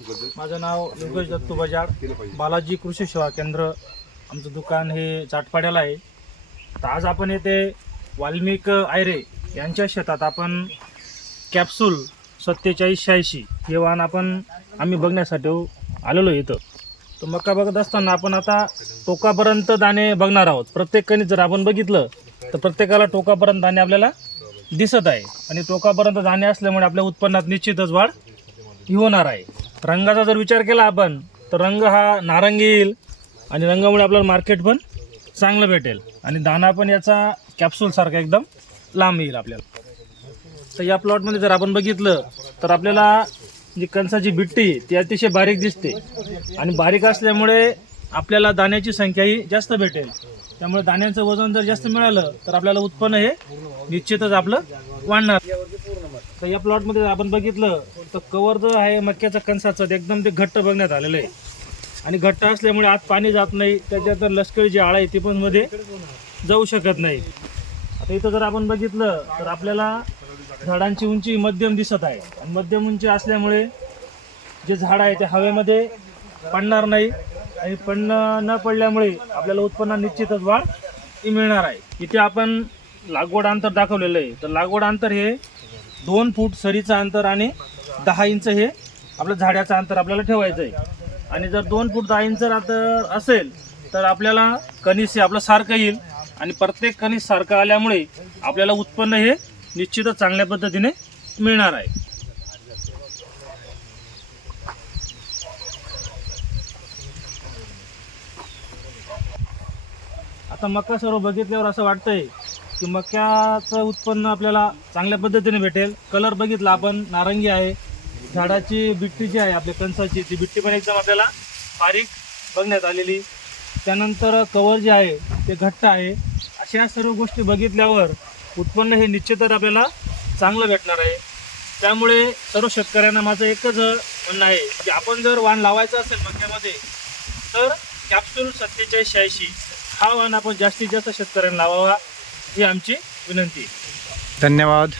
माझं नाव योगेश दत्तू बजाड, बालाजी कृषी सेवा केंद्र. आमचं दुकान हे चाटपाड्याला आहे. तर आज आपण येथे वाल्मिक आयरे यांच्या शेतात आपण कॅप्सूल 4786 हे वाहन आम्ही बघण्यासाठी आलेलो इथं. तर मका बघत असताना आपण आता टोकापर्यंत दाणे बघणार आहोत. प्रत्येक कणीत जर आपण बघितलं तर प्रत्येकाला टोकापर्यंत दाणे आपल्याला दिसत आहे आणि टोकापर्यंत दाणे असल्यामुळे आपल्या उत्पन्नात निश्चितच वाढ होणार आहे. रंगाचा जर विचार केला आपण तर रंग हा नारंगी येईल आणि रंगामुळे आपल्याला मार्केट पण चांगलं भेटेल आणि दाणा पण याचा कॅप्सूलसारखा एकदम लांब येईल आपल्याला. तर या प्लॉटमध्ये जर आपण बघितलं तर आपल्याला जी कणसाची बिट्टी ती अतिशय बारीक दिसते आणि बारीक असल्यामुळे आपल्याला दाण्याची संख्याही जास्त भेटेल. त्यामुळे दाण्याचं वजन जर जास्त मिळालं तर आपल्याला उत्पन्न हे निश्चितच आपलं वाढणार. तर या प्लॉटमध्ये जर आपण बघितलं तर कवर जो आहे मक्याचं कणसाचं ते एकदम घट्ट बघण्यात आलेलं आहे आणि घट्ट असल्यामुळे आत पाणी जात नाही. त्याच्यात लष्करी जी आळ आहे ती पण मध्ये जाऊ शकत नाही. आता इथं जर आपण बघितलं तर आपल्याला झाडांची उंची मध्यम दिसत आहे आणि मध्यम उंची असल्यामुळे जे झाड आहे ते हवेमध्ये पडणार नाही आणि न पडल्यामुळे आपल्याला उत्पन्नात निश्चितच वाढ मिळणार आहे. इथे आपण लागवड अंतर दाखवलेलं आहे. तर लागवड अंतर हे 2 फूट सरीचं अंतर आणि 10 इंच हे आपलं झाडाचं अंतर आपल्याला ठेवायचं आहे. आणि जर 2 फूट 10 इंच अंतर असेल तर आपल्याला कणीस हे आपलं सारखं येईल आणि प्रत्येक कणीस सारखं आल्यामुळे आपल्याला उत्पन्न हे निश्चितच चांगल्या पद्धतीने मिळणार आहे. आता मका सर्व बघितल्यावर असं वाटतंय की मक्याचं उत्पन्न आपल्याला चांगल्या पद्धतीने भेटेल. कलर बघितला आपण नारंगी आहे. झाडाची बिट्टी जी आहे आपल्या कणसाची ती बिट्टी पण एकदम आपल्याला बारीक बघण्यात आलेली. त्यानंतर कवर जे आहे ते घट्ट आहे. अशा सर्व गोष्टी बघितल्यावर उत्पन्न हे निश्चितच आपल्याला चांगलं भेटणार आहे. त्यामुळे सर्व शेतकऱ्यांना माझं एकच म्हणणं आहे की आपण जर वाण लावायचं असेल मक्यामध्ये तर कॅप्सूल 4786 हा वाण आपण जास्तीत जास्त शेतकऱ्यांना लावावा ही आमची विनंती. धन्यवाद.